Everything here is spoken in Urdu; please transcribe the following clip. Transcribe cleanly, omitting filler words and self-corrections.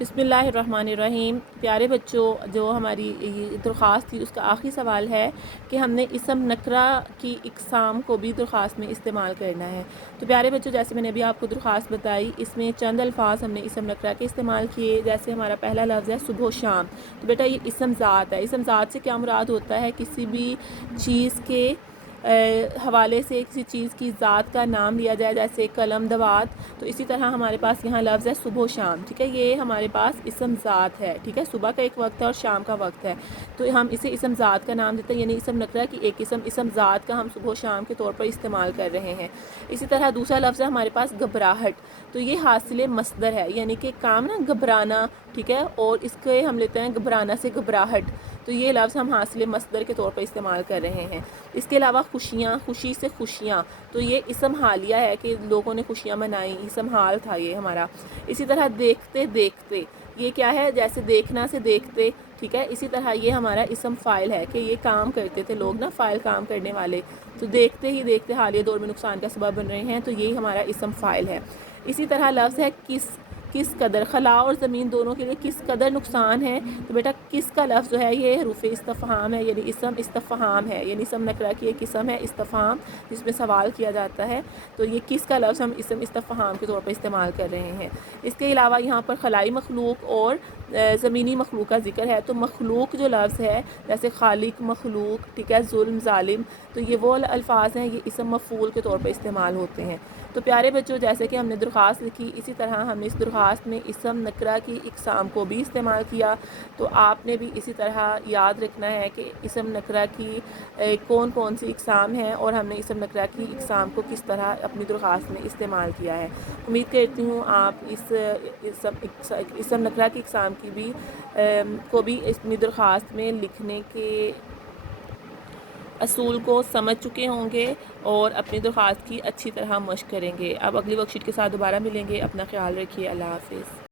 بسم اللہ الرحمن الرحیم۔ پیارے بچوں، جو ہماری یہ درخواست تھی اس کا آخری سوال ہے کہ ہم نے اسم نکرہ کی اقسام کو بھی درخواست میں استعمال کرنا ہے۔ تو پیارے بچوں، جیسے میں نے ابھی آپ کو درخواست بتائی، اس میں چند الفاظ ہم نے اسم نکرہ کے استعمال کیے۔ جیسے ہمارا پہلا لفظ ہے صبح و شام، تو بیٹا یہ اسم ذات ہے۔ اسم ذات سے کیا مراد ہوتا ہے؟ کسی بھی چیز کے حوالے سے کسی چیز کی ذات کا نام لیا جائے، جیسے قلم، دوات۔ تو اسی طرح ہمارے پاس یہاں لفظ ہے صبح و شام، ٹھیک ہے، یہ ہمارے پاس اسم ذات ہے، ٹھیک ہے، صبح کا ایک وقت ہے اور شام کا وقت ہے، تو ہم اسے اسم ذات کا نام دیتے ہیں، یعنی اسم نکرہ کی ایک اسم ذات کا ہم صبح و شام کے طور پر استعمال کر رہے ہیں۔ اسی طرح دوسرا لفظ ہے ہمارے پاس گھبراہٹ، تو یہ حاصل مصدر ہے، یعنی کہ کام نا گھبرانا، ٹھیک ہے، اور اس کے ہم لیتے ہیں گھبرانا سے گھبراہٹ، تو یہ لفظ ہم حاصل مصدر کے طور پر استعمال کر رہے ہیں۔ اس کے علاوہ خوشیاں، خوشی سے خوشیاں، تو یہ اسم حالیہ ہے کہ لوگوں نے خوشیاں منائیں، اسم حال تھا یہ ہمارا۔ اسی طرح دیکھتے دیکھتے، یہ کیا ہے؟ جیسے دیکھنا سے دیکھتے، ٹھیک ہے، اسی طرح یہ ہمارا اسم فاعل ہے کہ یہ کام کرتے تھے لوگ نا، فاعل کام کرنے والے، تو دیکھتے ہی دیکھتے حالیہ دور میں نقصان کا سبب بن رہے ہیں، تو یہی ہمارا اسم فاعل ہے۔ اسی طرح لفظ ہے کس قدر، خلا اور زمین دونوں کے لیے کس قدر نقصان ہے، تو بیٹا کس کا لفظ جو ہے یہ حروف استفہام ہے، یعنی اسم استفہام ہے، یعنی اسم نکرہ کی ایک قسم ہے استفہام جس میں سوال کیا جاتا ہے، تو یہ کس کا لفظ ہم اسم استفہام کے طور پر استعمال کر رہے ہیں۔ اس کے علاوہ یہاں پر خلائی مخلوق اور زمینی مخلوق کا ذکر ہے، تو مخلوق جو لفظ ہے جیسے خالق، مخلوق، ٹھیک ہے، ظلم، ظالم، تو یہ وہ الفاظ ہیں، یہ اسم مفعول کے طور پر استعمال ہوتے ہیں۔ تو پیارے بچوں، جیسے کہ ہم نے درخواست لکھی، اسی طرح ہم نے اس درخواست میں اسم نکرہ کی اقسام کو بھی استعمال کیا، تو آپ نے بھی اسی طرح یاد رکھنا ہے کہ اسم نکرہ کی کون کون سی اقسام ہیں اور ہم نے اسم نکرہ کی اقسام کو کس طرح اپنی درخواست میں استعمال کیا ہے۔ امید کرتی ہوں آپ اس اسم نکرہ کی اقسام کی بھی کو بھی اپنی درخواست میں لکھنے کے اصول کو سمجھ چکے ہوں گے اور اپنی درخواست کی اچھی طرح مشق کریں گے۔ اب اگلی ورک شیٹ کے ساتھ دوبارہ ملیں گے، اپنا خیال رکھیے، اللہ حافظ۔